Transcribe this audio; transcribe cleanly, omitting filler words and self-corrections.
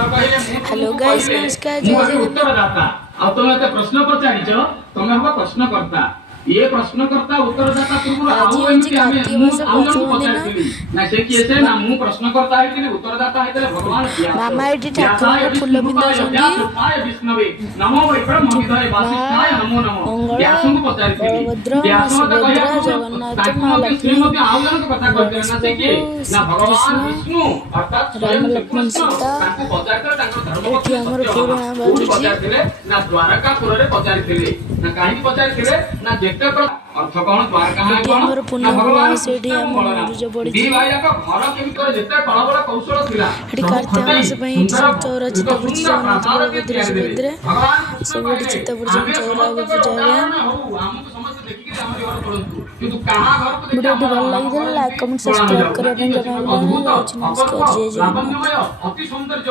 Hello guys, नमस्कार, जय मुझे जगन्नाथ। उत्तरदाता ଆଉ ତମେ ଏତେ ପ୍ରଶ୍ନ ପଚାରିଛ ତମେ ହବ ପ୍ରଶ୍ନକର୍ତ୍ତା ये प्रश्नकर्ता उत्तरदाता पूर्व आज आउ हूँ एमती आमे कार्तिक मु मास आउ जन प्रथम दिन। पचारिथिली ना से किए से ना मु प्रश्नकर्ता हेतिली उत्तरदाता हेतले भगवान व्यास मामा एठी व्यासाय ठाकुर फूल विष्णुपाय पिंधाउछंती। व्यासोपाय विष्णवे नमो वै ब्रह्मविदाय वासिष्ठाय नमो नमो मंगल व्यासंग पचारिथिली बलभद्र व्यास मते सुभद्रा कहया जगन्नाथ ताकि माँ मते लक्ष्मी श्रीमती आउ जन कथा कहते गणेश ना से प्रभु कि ना भगवान श्रीकृष्ण विष्णु अर्थात राम स्वयं लक्ष्मण श्रीकृष्ण सीता ताकू पचारते ताको धर्म एठी हमर सत्य पुराण कोठी बाजुची। पचारथिले ना द्वारकापुर रे पचारथिले ना काहे पचारथिले ना जेते अर्थ कौन द्वारका है एठी कौन हमर ना पूर्णिमा भगवान अमावास्या एठी कृष्ण हम बलराम मुरुज दी पड़िछि। भाई का घर केमि करे जेते बड़ बड़ कौशल थिला एठी सब कार्तिक खटई मास पई एठी सुंदर चौरा एक चित्ता पड़िछि। सुंदर जगन्नाथ प्रासाद के बलभद्र तैयारी देले सुभद्रा भगवान कृष्ण सब एठी कहले चित्ता पड़िछि। आमे चौरा समस्त आगे के पूजा उदाहरण हुए। हो हमको समस्त देखि के हमर घर पड़ंतु किंतु कहा घर को देखि वीडियो हमर भल लगी लाइक कमेंट सब्सक्राइब करने जगह अद्भुत नमस्कार, जय जगन्नाथ। लावण्यमय अति सौंदर्य